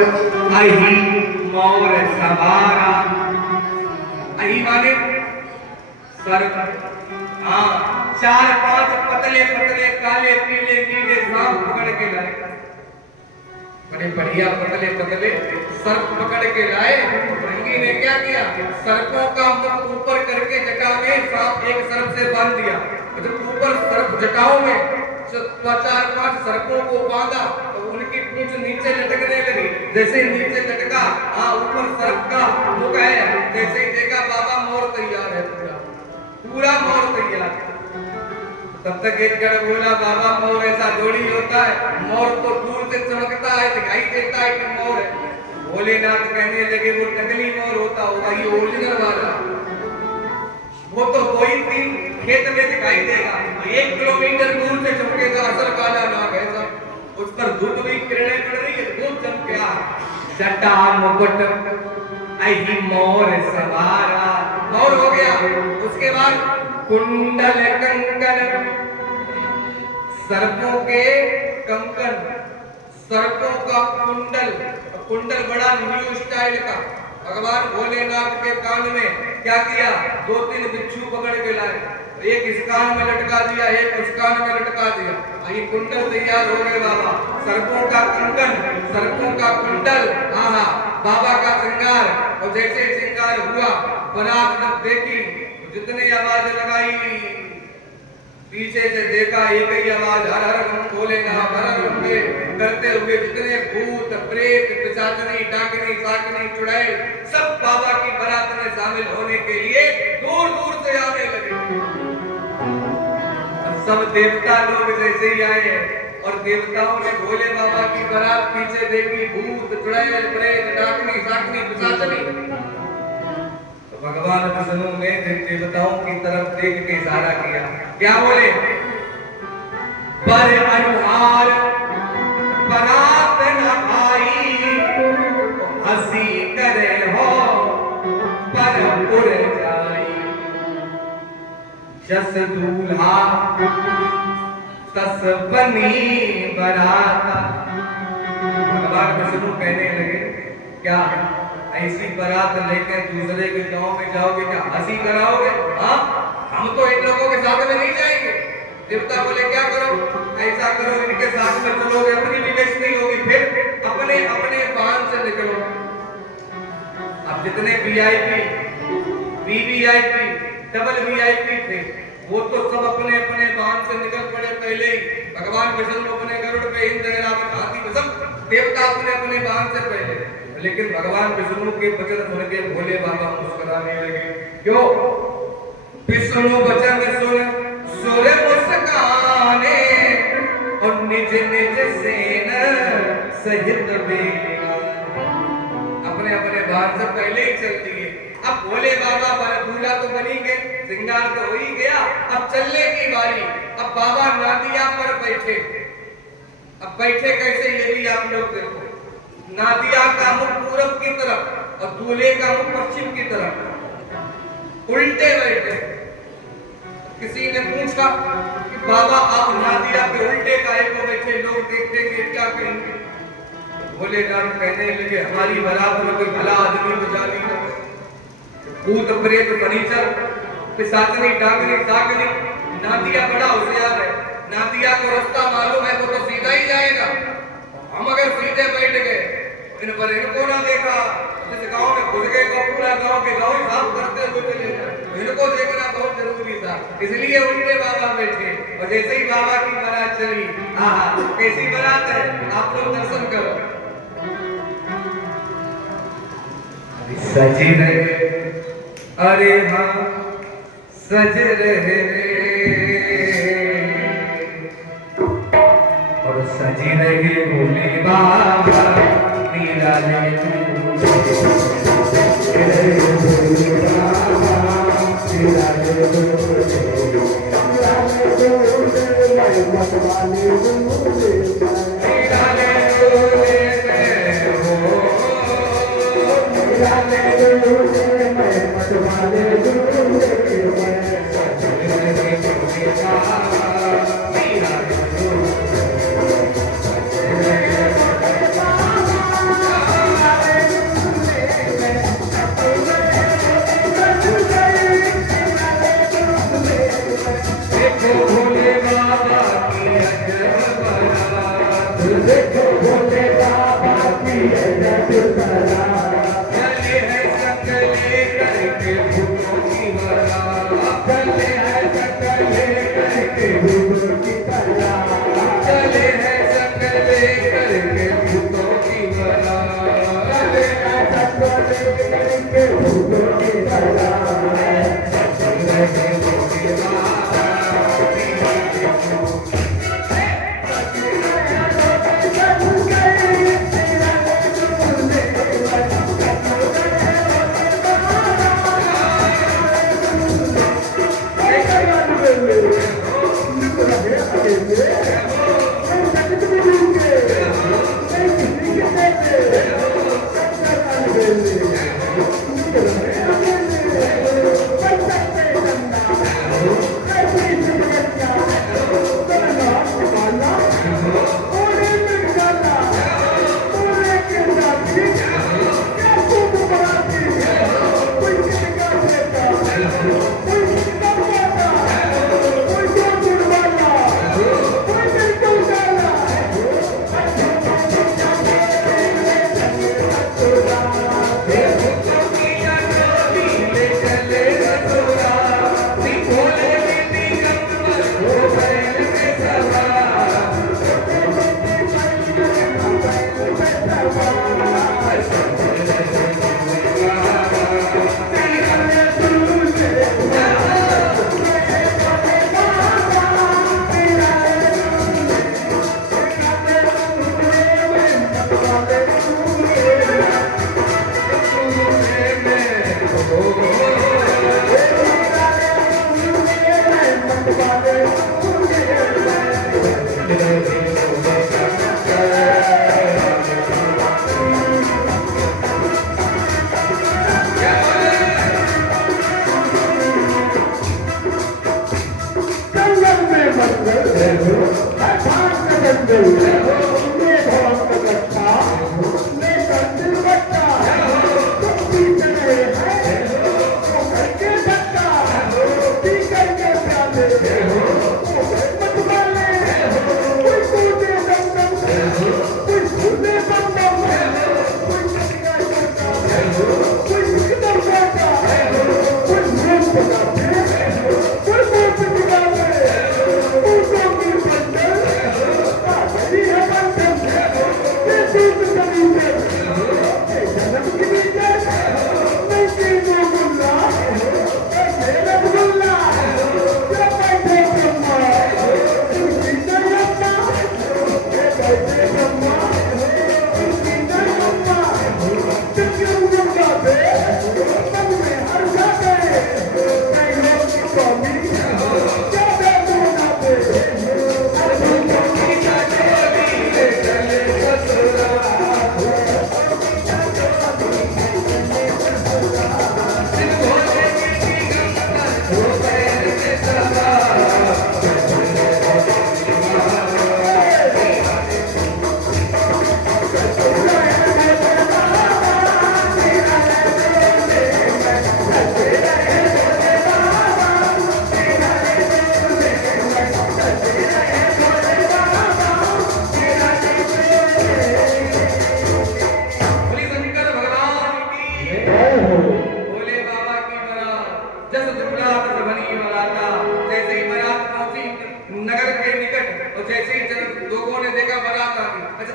अही मोर सवारा, अही माने सर। हाँ, 4-5 पतले पतले काले पीले नीले सांप पकड़ के लाए, बड़े बढ़िया पतले पतले सर्प पकड़ के लाए। भृंगी ने क्या किया, सर्पों का मुख ऊपर करके जटा में सांप एक सर्प से बांध दिया। जब ऊपर सर्प जटाओं में 4-5 सर्पों को बांधा तो उनकी पूंछ नीचे लटकने लगी। जैसे नीचे लटका, हाँ ऊपर सर्प का मुख है, जैसे ही देखा बाबा मोर तैयार है, पूरा मोर तैयार है। तब तक एक जन बोला, बाबा मोर ऐसा थोड़ी होता है, मोर तो दूर से चमकता है, दिखाई देता है कि मोर है। भोलेनाथ कहने लगे वो नकली मोर होता होगा, ये ओरिजिनल वाला वो तो कोई 3 खेत में दिखाई देगा, 1 किलोमीटर दूर से चमकेगा, असल काला नाग है सब। उस पर धूप भी किरणें पड़ रही है, धूप चमका, जटा मुकुट अहि मोर सवारा, मोर हो गया। उसके बाद कुंडल कंकन, सर्पों के कंकन, सर्पों का कुंडल, कुंडल बड़ा न्यू स्टाइल का। भगवान भोलेनाथ के कान में क्या किया, 2-3 बिच्छू पकड़ के लाए, एक इस कान में लटका दिया, एक उस कान में लटका दिया। ये कुंडल तैयार हो गए बाबा, सर्पों का कंकन, सर्पों का कुंडल, आहा बाबा का श्रृंगार। और जैसे श्रृंगार हुआ, बारात जब देखी, जितने आवाज लगाई, पीछे से देखा एक ही आवाज, हर हर बम भोलेनाथ, हर हर बम करते हुए जितने भूत प्रेत पिशाचनी डाकनी साकनी चुड़ैल सब बाबा की बारात में शामिल होने के लिए दूर दूर से आने लगे। सब देवता लोग जैसे ही आए और देवताओं ने भोले बाबा की बारात पीछे देखी, भूत चुड़ैल प्रेत डाकनी साकनी पिशाचनी। भगवान विष्णु ने देवताओं की तरफ देख के इशारा किया, क्या बोले, पर अनुहार बरात न आई, हंसी करे हो पर उड़ जाई, जस दूल्हा तस बनी बरात। भगवान विष्णु कहने लगे, क्या ऐसी बारात लेकर दूसरे के गांव में जाओगे, क्या हंसी कराओगे? हाँ, हम तो इन लोगों के साथ में नहीं जाएंगे। देवता बोले क्या करो, ऐसा करो, इनके साथ में चलोगे अपनी भी बेइज्जती होगी, फिर अपने अपने वाहन से निकलो। अब जितने वीआईपी, वीवीआईपी, डबल वीआईपी थे, वो तो सब अपने अपने वाहन से निकल पड़े पहले ही। भगवान विष्णु अपने गरुड़ पे, इंद्र ऐरावत हाथी पे, सब देवता अपने अपने वाहन से पहले। लेकिन भगवान विष्णु के वचन सुन के भोले बाबा मुस्कुराने लगे। क्यों? विष्णु वचन सुन सुर मुस्काने, और निज निज सेन सहित बेगा, अपने अपने बाहर से पहले ही चल दिए। अब भोले बाबा दूल्हा तो बनी गए, श्रृंगार तो हो ही गया, अब चलने की बारी। अब बाबा नादिया पर बैठे। अब बैठे कैसे, ये भी आप लोग देखो। नादिया का मुख पूरब की तरफ और दूल्हे का मुख पश्चिम की तरफ, उल्टे बैठे। किसी ने पूछा कि बाबा आप नादिया के उल्टे काहे को बैठे, लोग देखते कि क्या कहेंगे? भोलेनाथ कहने लगे, हमारी बारात में कोई भला आदमी बजा नहीं, भूत प्रेत फनीचर पिशाचनी डाकनी साकनी। नादिया बड़ा होशियार है, नादिया को रास्ता मालूम है, वो तो सीधा ही जाएगा। हम अगर सीधे बैठ गए, इन पर इनको ना देखा, जिस गांव में घुस गए तो पूरा गांव के गांव साफ करते हुए चले जाए, इनको देखना बहुत जरूरी था। इसलिए उल्टे बाबा बैठे। और जैसे ही बाबा की बारात चली, आहा कैसी बारात है, आप लोग दर्शन करो। सज रहे, अरे हाँ सज रहे, और सज रहे भोले बाबा निराले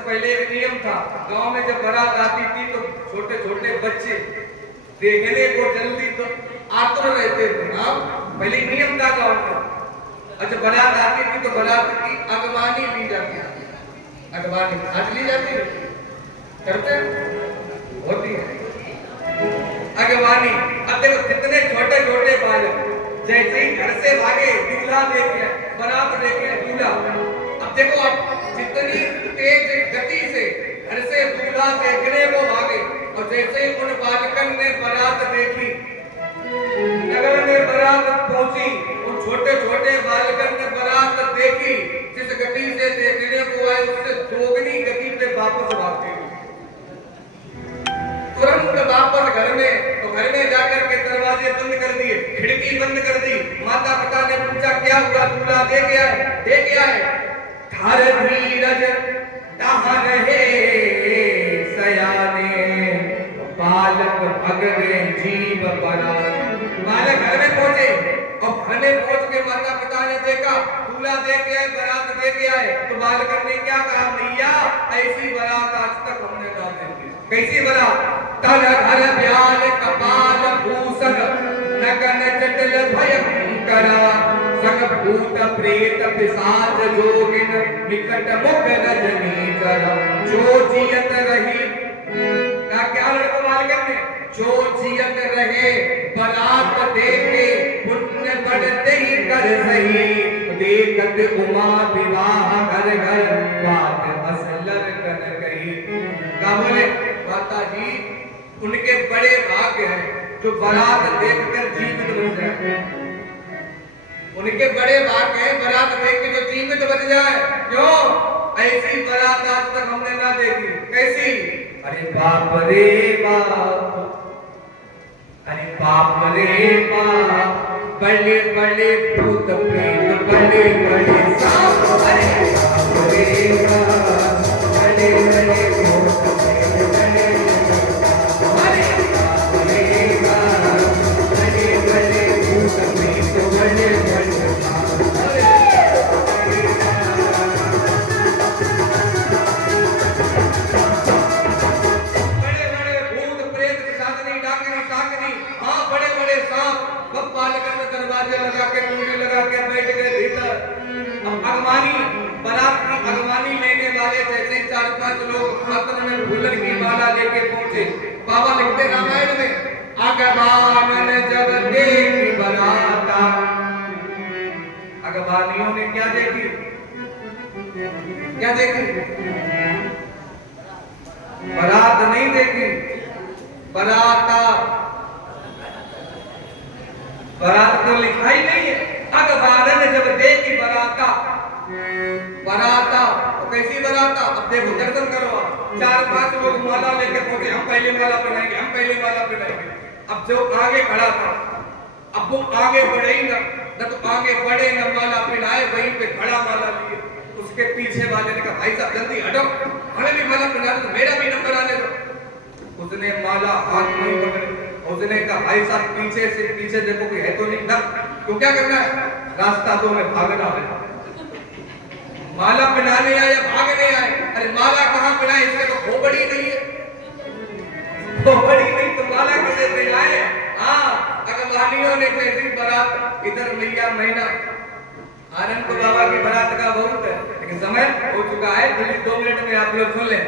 पहले एक नियम था, गांव में जब बारात आती थी तो छोटे छोटे बच्चे देखने को जल्दी तो आतुर रहते थे। हाँ, पहले नियम था गांव में। अच्छा, बारात आती थी तो बारात की अगवानी ली जाती थी। अगवानी आज ली जाती है, करते होती है अगवानी। अब देखो कितने छोटे छोटे बालक जैसे ही घर से भागे दूल्हा देखे, बारात देखे दूल्हा। अब देखो आप जितनी तेज गति से घर से दूल्हा देखने को भागे, और जैसे ही उन बालकन ने बारात देखी, नगर में बारात पहुंची, उन छोटे छोटे बालकन ने बारात देखी, जिस गति से देखने को आए उससे दोगुनी गति पे वापस भागते तुरंत वापस घर में। तो घर में जाकर के दरवाजे बंद कर दिए, खिड़की बंद कर दी। माता पिता ने पूछा क्या हुआ, दूल्हा दे गया है? दे गया है। घर धीरज तहाँ रहे सयाने, बालक भगवे जीव बना। बालक घर में पहुंचे, और घर में पहुंच के माता पिता ने देखा दूल्हा दे गया है, बारात दे गया है। तो बालक ने क्या कहा, मैया ऐसी बारात आज तक हमने ना देखी। कैसी बारात? तन घर ब्याल कपाल भूषण, नगन जटिल भयंकर, संग भूत प्रेत पिशाच जोगिन, निकट मुख रजनीकर, जो जियत रही। क्या लड़को बालक ने? जो जियत रहे बारात देखे, पुण्य बढ़ते ही कर सही, देखत उमा विवाह घर घर, बात असलर कर कही। क्या बोले माता जी, उनके बड़े भाग्य हैं जो बारात देखकर जीवित बच जाए। उनके बड़े भाग्य हैं बारात देख के जो जीवित बच जाए। क्यों? ऐसी बारात आज तक हमने ना देखी। कैसी? अरे बाप रे बाप, अरे बाप रे बाप, बड़े बड़े भूत प्रेत, बड़े बड़े सांप, अरे बाप रे बाप, बड़े बड़े भूत प्रेत, बड़े दरवाजे लगा के कुंडी लगा के बैठ गए भीतर। अब अगवानी, बारात की अगवानी लेने वाले जैसे 4-5 लोग हाथ में फूलन की माला लेके पहुंचे। बाबा लिखते रामायण में, अगवान जब देखी बाराता। अगवानियों ने क्या देखी? क्या देखी? बारात नहीं देखी, बाराता। बारात तो लिखा ही नहीं है। अगवान जब देखी बाराता, बाराता तो कैसी बाराता? अब देखो, दर्शन करो आप। 4-5 लोग माला लेके पहुंचे, हम पहले माला पहनाएंगे, हम पहले माला पहनाएंगे। अब जो आगे खड़ा था, अब वो आगे बढ़े ही ना, न तो आगे बढ़े न माला पहनाए, वहीं पे खड़ा माला लिए। उसके पीछे वाले ने कहा, भाई साहब जल्दी हटो, हमें भी माला पहना दो, मेरा भी नंबर आने दो। उसने माला हाथ में पकड़ी, उसने कहा भाई साहब पीछे से पीछे देखो कि है तो नहीं ना, तो क्या करना है? रास्ता तो में भागना है। माला पहनाने आए या भागने आए? अरे माला कहाँ पहनाए, इसके तो खोपड़ी नहीं है। खोपड़ी नहीं तो माला कैसे पहनाए? हाँ, अगवानियों ने कैसी बारात, इधर मैया महीना आनंद बाबा की बारात का बहुत है, लेकिन समय हो चुका है, जल्दी 2 मिनट में आप लोग सुन लें।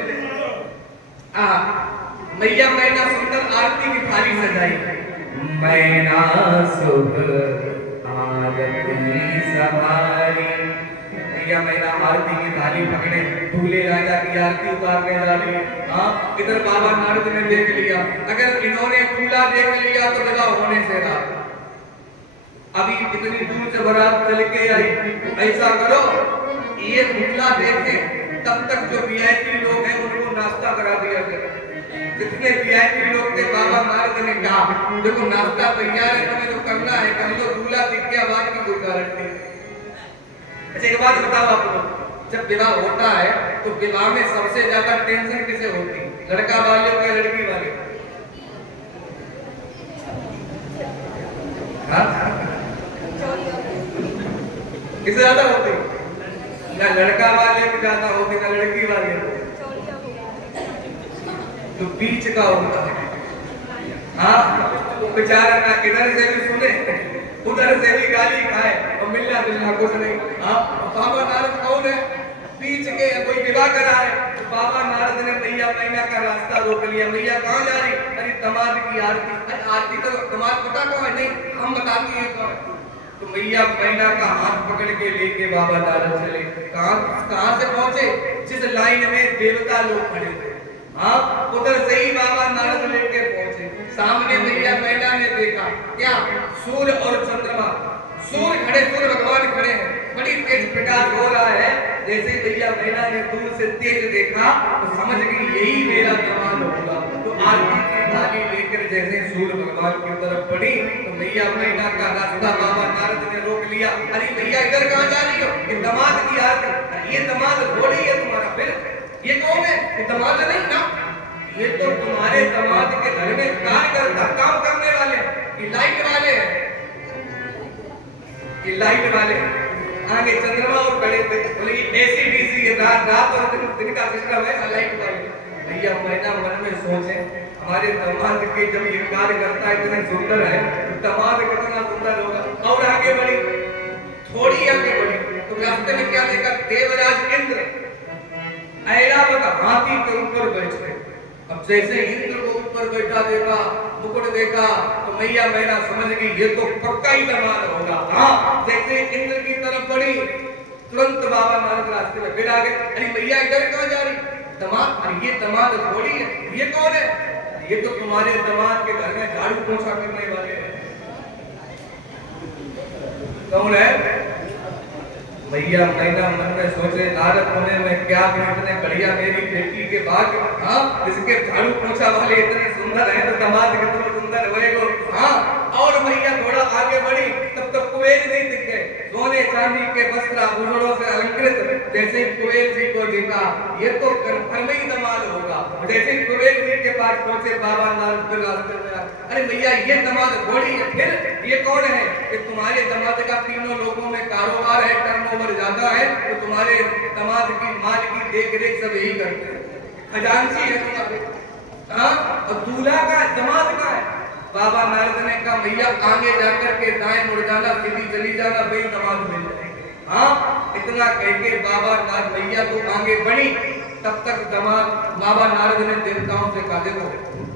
मैया मैना सुंदर आरती की थाली सजाई, मैना शुभ आरती सवारी। मैया मैना आरती की थाली पकड़े, दूल्हे राजा की आरती उतारने डाली। हाँ, इधर बाबा नारद ने देख लिया, अगर इन्होंने दूल्हा देख लिया तो विवाह होने से रहा। अभी इतनी दूर से बारात चल के आई, ऐसा करो ये दूल्हा देखे तब तक जो वीआईपी लोग हैं उनको नाश्ता करा दिया गया। जितने वीआईपी लोग थे, बाबा नारद ने कहा देखो नाश्ता तैयार है, तुम्हें जो करना है कर लो, दूल्हा दिख गया बाद की कोई गारंटी नहीं। अच्छा एक बात बताओ आप लोग, जब विवाह होता है तो विवाह में सबसे ज्यादा टेंशन किसे होती है? लड़का वाले को या लड़की वाले? किसे ज्यादा होती? ना लड़का वाले की ज्यादा होती ना लड़की वाले को। जो बीच का होता है। हाँ, बेचारा ना इधर से भी सुने उधर से भी गाली खाए और मिलना मिलना कुछ नहीं। हाँ, बाबा नारद कौन है? बीच के कोई विवाह करा है तो बाबा नारद ने मैया मैना का रास्ता रोक लिया। मैया कहाँ जा रही? अरे दमाद की आरती। अरे आरती तो दमाद पता कौन है? नहीं, हम बताती हैं कौन। तो मैया मैना का हाथ पकड़ के लेके बाबा नारद चले। कहाँ से पहुंचे? जिस लाइन में देवता लोग खड़े थे, हाँ, उधर से ही बाबा नारद लेके पहुंचे। सामने मैया मैना ने देखा क्या? सूर्य और चंद्रमा। सूर्य खड़े, सूर्य भगवान खड़े हैं, बड़ी तेज प्रकाश हो रहा है। जैसे मैया मैना ने दूर से तेज देखा तो समझ गई यही मेरा दमाद होगा। तो आरती की थाली लेकर जैसे सूर्य भगवान की तरफ बढ़ी तो मैया मैना का रास्ता बाबा नारद ने रोक लिया। अरे मैया इधर कहाँ जा रही हो? ये दमाद की आरती। ये दमाद थोड़ी है तुम्हारा, फिर ये कौन है? ये दमाद नहीं ना, ये तो तुम्हारे दमाद के घर में काम करने वाले, ये लाइट वाले हैं, ये लाइट वाले। आगे चंद्रमा और खड़े थे, बोले ये एसी डीसी रात और दिन का सिस्टम है, लाइट वाले। भैया मैना मन में सोचे हमारे दमाद के जब ये कार्य करता है इतने सुंदर है तो दमाद कितना सुंदर होगा। और आगे बढ़ी, थोड़ी आगे बढ़ी तो रास्ते में क्या देखा? देवराज इंद्र ऐरावत हाथी के ऊपर बैठ गए। अब जैसे इंद्र को ऊपर बैठा देखा, मुकुट देखा तो मैया मैना समझ गई ये तो पक्का ही दमाद होगा। हाँ, जैसे इंद्र की तरफ बढ़ी तुरंत बाबा नारद रास्ते में फिर आ गए। अरे मैया इधर कहाँ जा रही? दमाद? अरे ये दमाद थोड़ी है, ये कौन है? ये तो तुम्हारे दमाद के घर में झाड़ू पोछा करने वाले हैं। कौन है? भैया मैना मन में सोचे नारद होने में क्या इतने बढ़िया मेरी बेटी के बाग। हाँ, इसके झाड़ू पोछा वाले इतने सुंदर हैं तो दमाद कितने सुंदर होएगो। हाँ, और भैया थोड़ा आगे बढ़ी तब तक कुबेर जी दिख गए, सोने चांदी के वस्त्र आभूषणों से अलंकृत। जैसे कुबेर जी को देखा ये तो कन्फर्म ही दमाद होगा। जैसे कुबेर जी के पास पहुंचे बाबा नारद फिर रास्ते में अरे भैया ये दमाद थोड़ी है, फिर ये कौन है? कि तुम्हारे दमाद का तीनों लोगों में कारोबार है, टर्नओवर ज्यादा है, तो तुम्हारे दमाद की माल की देख रेख सब यही करते हैं, खजांची है तुम्हारे। हाँ, और दूल्हा का दमाद का है। बाबा नारद ने कहा भैया आगे जाकर के दाएं मुड़ जाना, सीधी चली जाना, भाई दमाद मिल जाएंगे। हाँ, इतना कह के बाबा नारद भैया तो आगे बढ़ी। तब तक दमाद बाबा नारद ने देवताओं से कहा देखो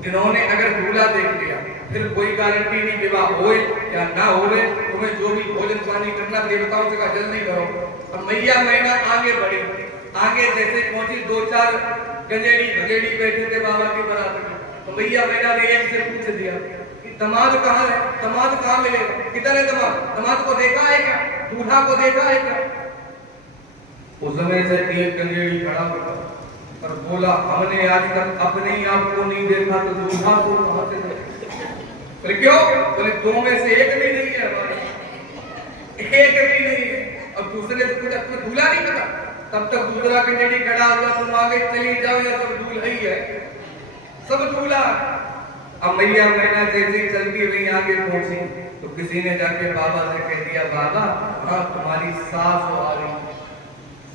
जिन्होंने अगर दूल्हा देख लिया फिर कोई गारंटी नहीं विवाह होए या ना होए, तुम्हें जो भी भोजन पानी करना देवताओं से कहा जल्दी करो। और मैया मैना आगे बढ़ी। आगे जैसे पहुंची दो चार गंजेड़ी भगेड़ी बैठे थे बाबा की बारात में, तो मैया मैना ने एक से पूछ दिया कि दमाद कहाँ है? दमाद कहाँ मिलेगा? किधर है दमाद? दमाद को देखा है क्या? दूल्हा को देखा है क्या? उस समय से एक गंजेड़ी खड़ा हुआ और बोला हमने आज तक अपने ही आप को नहीं देखा तो दूल्हा को कहां से देखा? बोले क्यों? बोले दो में से एक भी नहीं है हमारे, एक भी नहीं है। और दूसरे से पूछा तुम्हें दूल्हा नहीं पता? तब तक दूसरा गंजेड़ी खड़ा हुआ, तुम आगे चली जाओ या सब दूल्हा ही है, सब दूल्हा। अब मैया मैना जैसे चलती हुई आगे पहुंची तो किसी ने जाके बाबा से कह दिया बाबा हाँ तुम्हारी सास आ रही,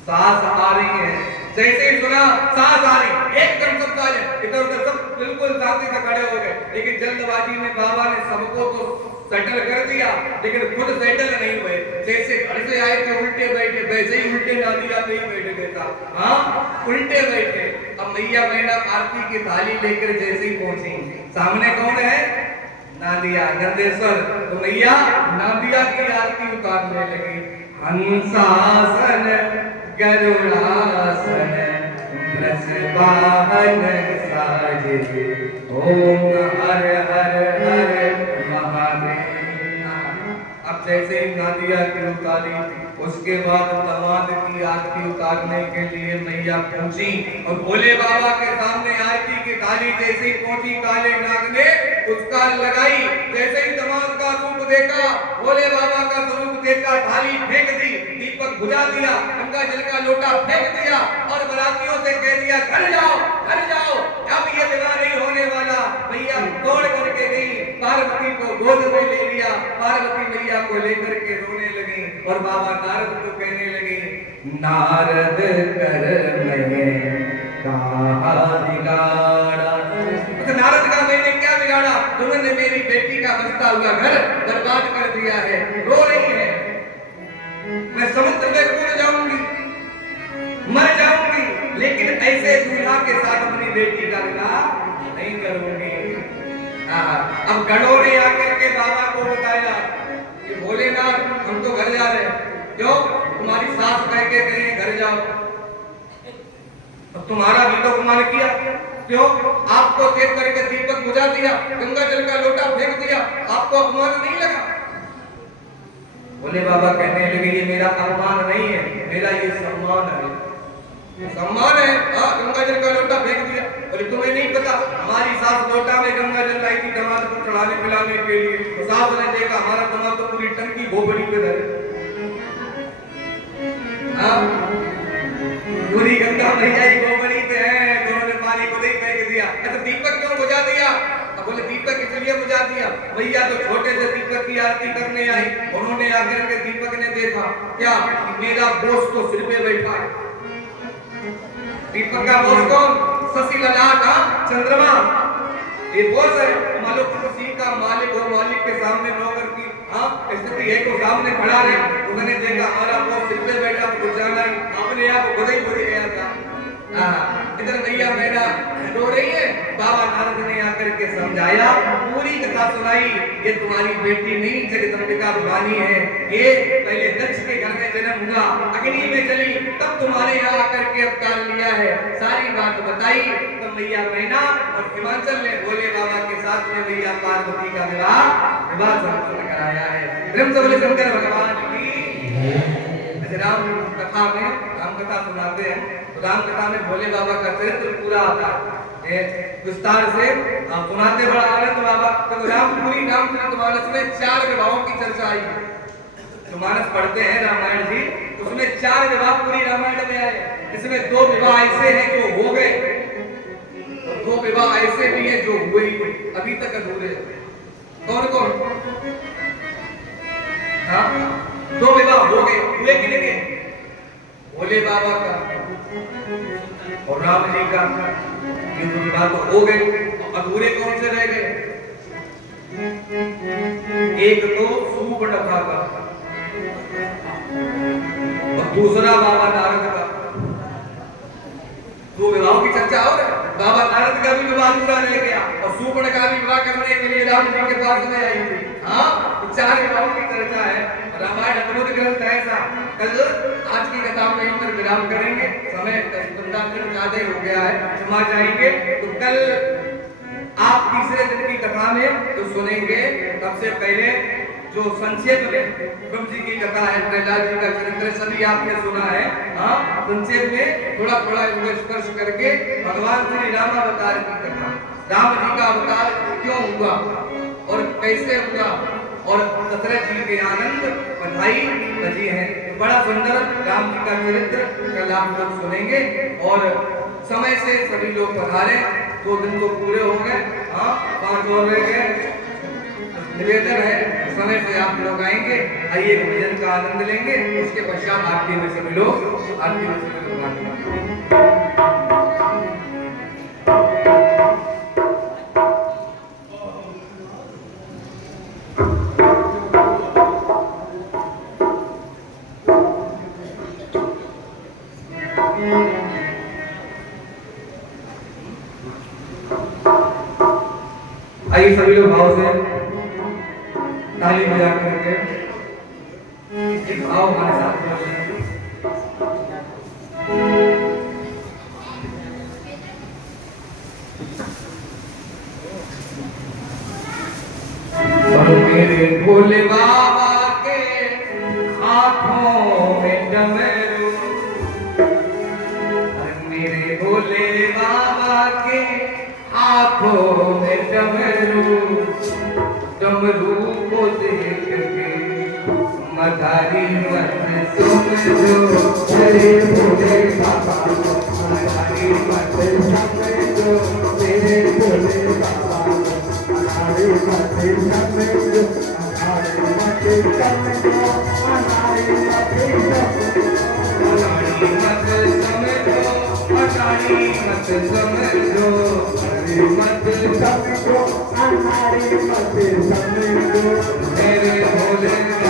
सास आ रही है। जैसे ही सुना सास आ रही एकदम सब इधर उधर सब बिल्कुल शांति से खड़े हो गए। लेकिन जल्दबाजी में बाबा ने सबको तो सेटल कर दिया लेकिन खुद सेटल नहीं हुए। जैसे घर से आए थे उल्टे बैठे, वैसे ही उल्टे नादिया पे ही बैठे देता। हाँ, उल्टे बैठे। अब मैया मैना आरती की थाली लेकर जैसे ही पहुंची सामने कौन है? नादिया नंदेश्वर। तो मैया नादिया की आरती उतारने लगी। हंसासन गरुड़ासन वृषवाहन साजे ओम हर हर हर महादेव। अब जैसे ही नादिया की उतारी उसके बाद दमाद की आरती उतारने के लिए मैया पहुंची और भोले बाबा के सामने आरती की थाली जैसे ही पहुंची काले नाग ने उसका लगाई। जैसे ही दमाद का रूप देखा, भोले बाबा का स्वरूप देखा, थाली फेंक दी, दीपक बुझा दिया, गंगा जल का लोटा फेंक दिया और बरातियों से कह दिया घर जाओ, घर जाओ, अब ये विवाह नहीं होने वाला। मैया दौड़ करके गई, पार्वती को गोद में ले लिया, पार्वती मैया को लेकर के रोने लगी और बाबा नारद को कहने लगे नारद कर में कहा बिगाड़ा तुमने मेरी बेटी का बसता हुआ घर बर्बाद कर दिया है, रो रही है। मैं समुद्र में कूद जाऊंगी, मर जाऊंगी, लेकिन ऐसे दूल्हा के साथ अपनी बेटी का विवाह नहीं करूंगी। अब गणों ने आकर के बाबा को बताया कि भोलेनाथ हम तो घर जा रहे हैं। क्यों? तुम्हारी सास कह के कहीं घर जाओ। अब तुम्हारा भी तो अपमान किया। क्यों? आपको देख करके दीपक बुझा दिया, गंगा जल का लोटा फेंक दिया, आपको अपमान नहीं लगा? भोले बाबा कहने लगे ये मेरा अपमान नहीं है, मेरा ये सम्मान है। सम्मान है? हाँ, गंगा जल का लोटा फेंक दिया। बोले तुम्हें नहीं पता, हमारी सास लोटा में गंगा जल लाई थी दामाद को चढ़ाने पिलाने के लिए। तो सास ने देखा हमारा दामाद तो पूरी टंकी गोबरी पे धरे, पूरी गंगा मैया ही गोबरी पे है, दोनों ने पानी को नहीं फेंक दिया। अच्छा दीपक क्यों बुझा दिया? अब बोले दीपक इसलिए बुझा दिया, भैया तो छोटे से दीपक की आरती करने आई, उन्होंने आकर के दीपक ने देखा क्या मेरा बोस तो सिर पे बैठा है। दीपक का बोस कौन? शशि ललाट, चंद्रमा, ये बोस है। मान लो किसी का मालिक हो, मालिक के सामने नौकर की स्थिति है तो सामने खड़ा है, उन्होंने देखा हमारा बोस सिर पे बैठा, कुछ जाना ही अपने आप बधाई बड़ी गया था। इधर भैया मैना रो रही है। बाबा नारद ने आकर के समझाया, पूरी कथा सुनाई, ये तुम्हारी बेटी नहीं जगदम्बिका भवानी है, ये पहले दक्ष के घर में जन्म हुआ, अग्नि में चली, तब तुम्हारे यहाँ आकर के अवतार लिया है। सारी बात बताई। तब भैया मैना और हिमाचल ने भोले बाबा के साथ में भैया पार्वती का विवाह संपन्न कराया है। ब्रह्म शंकर भगवान की राम कथा में, राम कथा सुनाते हैं तो राम कथा में भोले बाबा का चरित्र पूरा आता है विस्तार से सुनाते, बड़ा आनंद बाबा। तो पूरी रामचरितमानस में 4 विवाहों की चर्चा आई है। जो मानस पढ़ते हैं रामायण जी, उसमें 4 विवाह पूरी रामायण में आए। इसमें 2 विवाह ऐसे हैं जो हो गए, 2 विवाह ऐसे भी हैं जो हुए ही अभी तक अधूरे। कौन कौन? 2 विवाह हो गए, हुए किनके? भोले बाबा का और राम जी का। ये 2 विवाह तो हो गए, अधूरे कौन से रह गए? एक तो सूर्पणखा का और दूसरा बाबा नारद का। 2 विवाहों की चर्चा हो रही। बाबा नारद का भी विवाह पूरा रह गया और सूर्पणखा का भी विवाह करने के लिए राम जी के पास में आई थी। 4 विवाहों की चर्चा है। रामायण अद्भुत ग्रंथ है ऐसा। कल आज की कथा में यहीं पर विराम करेंगे, समय 15 मिनट ज्यादा हो गया है, क्षमा चाहेंगे। तो कल आप तीसरे दिन की कथा में जो सुनेंगे, सबसे पहले जो संक्षेप में ब्रह्म जी की कथा है, प्रहलाद जी का चरित्र सभी आपने सुना है। संक्षेप में थोड़ा थोड़ा स्पर्श करके भगवान श्री रामावतार की कथा, राम जी का अवतार क्यों हुआ और कैसे हुआ, और दशरथ जी के आनंद बधाई बजी है। बड़ा सुंदर राम जी का चरित्र कल आप लोग सुनेंगे। और समय से सभी लोग पधारे। 2 दिन तो पूरे हो गए, 5 और रह गए। निवेदन है समय से आप लोग आएंगे, आइए भजन का आनंद लेंगे। उसके पश्चात आरती में सभी लोग आरती में सभी लोग आइए सभी लोग भाव से ताली बजा करके एक भाव हमारे साथ मेरे भोले बाबा के आंखों में डमरू, मेरे भोले बाबा के आंखों में डमरू, डमरू को देख के मदारी मत समझो, मेरे भोले बाबा मदारी मत समझो, मेरे भोले बाबा मदारी मत समझो, मदारी मत समझो, मदारी मत समझो, मदारी मत समझो, अनाड़ी मत समझो, अनाड़ी मत समझो, अनाड़ी मत समझो, मेरे भोले